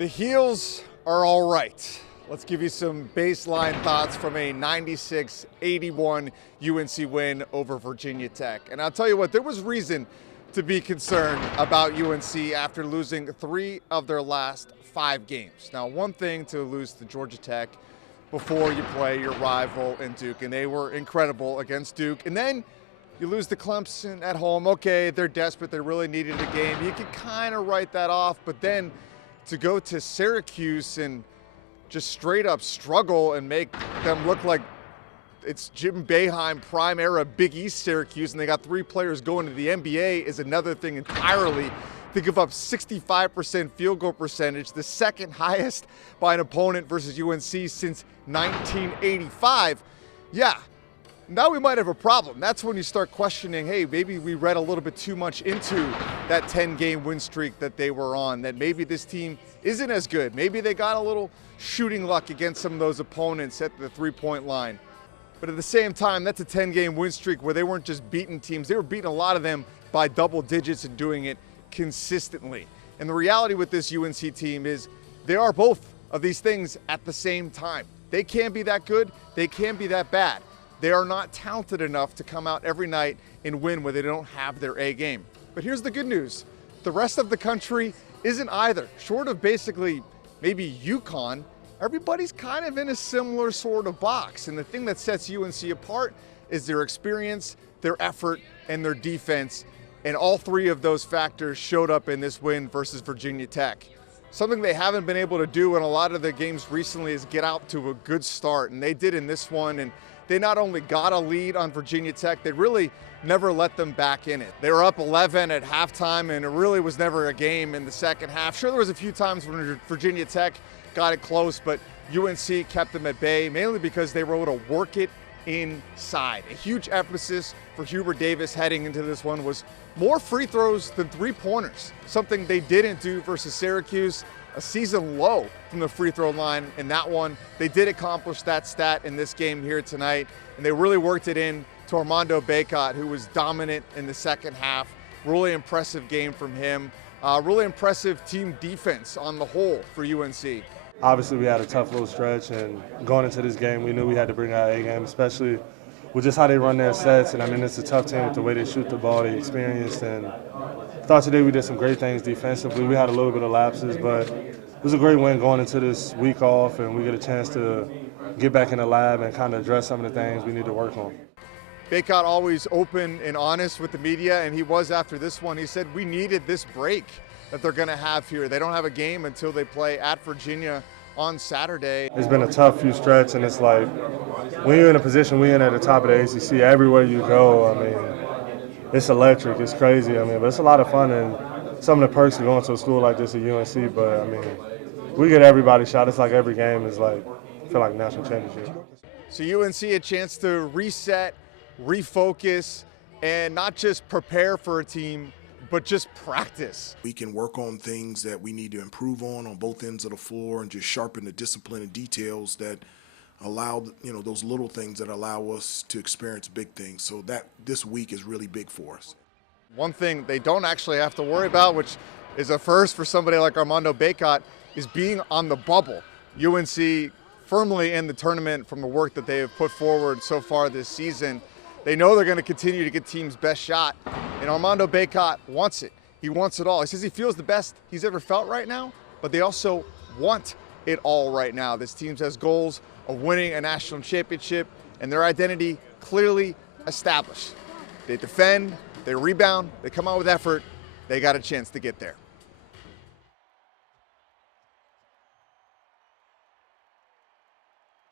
The Heels are all right. Let's give you some baseline thoughts from a 96-81 UNC win over Virginia Tech. And I'll tell you what, there was reason to be concerned about UNC after losing 3 of their last 5 games. Now, one thing to lose to Georgia Tech before you play your rival in Duke, and they were incredible against Duke. And then you lose to Clemson at home. Okay, they're desperate. They really needed a game. You can kind of write that off, but then to go to Syracuse and just straight up struggle and make them look like it's Jim Boeheim prime era Big East Syracuse, and they got 3 players going to the NBA is another thing entirely. To give up 65% field goal percentage, the second highest by an opponent versus UNC since 1985. Yeah, now we might have a problem. That's when you start questioning, hey, maybe we read a little bit too much into that 10-game win streak that they were on, that maybe this team isn't as good. Maybe they got a little shooting luck against some of those opponents at the three-point line. But at the same time, that's a 10-game win streak where they weren't just beating teams. They were beating a lot of them by double digits and doing it consistently. And the reality with this UNC team is they are both of these things at the same time. They can be that good. They can be that bad. They are not talented enough to come out every night and win when they don't have their A game. But here's the good news. The rest of the country isn't either. Short of basically maybe UConn, everybody's kind of in a similar sort of box. And the thing that sets UNC apart is their experience, their effort, and their defense. And all 3 of those factors showed up in this win versus Virginia Tech. Something they haven't been able to do in a lot of the games recently is get out to a good start. And they did in this one. And they not only got a lead on Virginia Tech, they really never let them back in it. They were up 11 at halftime, and it really was never a game in the second half. Sure, there was a few times when Virginia Tech got it close, but UNC kept them at bay, mainly because they were able to work it inside. A huge emphasis for Hubert Davis heading into this one was more free throws than 3-pointers, something they didn't do versus Syracuse. A season low from the free throw line in that one. They did accomplish that stat in this game here tonight, and they really worked it in to Armando Bacot, who was dominant in the second half. Really impressive game from him. Really impressive team defense on the whole for UNC. Obviously, we had a tough little stretch, and going into this game, we knew we had to bring our A game, especially with just how they run their sets. And I mean, it's a tough team with the way they shoot the ball, they experienced. And I thought today we did some great things defensively. We had a little bit of lapses, but it was a great win going into this week off, and we get a chance to get back in the lab and kind of address some of the things we need to work on. Bacot always open and honest with the media, and he was after this one. He said, we needed this break that they're going to have here. They don't have a game until they play at Virginia on Saturday. It's been a tough few stretches, and it's like when you're in a position we're in at the top of the ACC, everywhere you go, I mean, it's electric, it's crazy, I mean, but it's a lot of fun, and some of the perks of going to a school like this at UNC, but I mean, we get everybody shot. It's like every game is like, I feel like national championship. So UNC a chance to reset, refocus, and not just prepare for a team, but just practice. We can work on things that we need to improve on both ends of the floor and just sharpen the discipline and details that allow, those little things that allow us to experience big things. So that this week is really big for us. One thing they don't actually have to worry about, which is a first for somebody like Armando Bacot, is being on the bubble. UNC firmly in the tournament from the work that they have put forward so far this season. They know they're going to continue to get teams' best shot, and Armando Bacot wants it. He wants it all. He says he feels the best he's ever felt right now, but they also want it all right now. This team has goals of winning a national championship, and their identity clearly established. They defend, they rebound, they come out with effort. They got a chance to get there.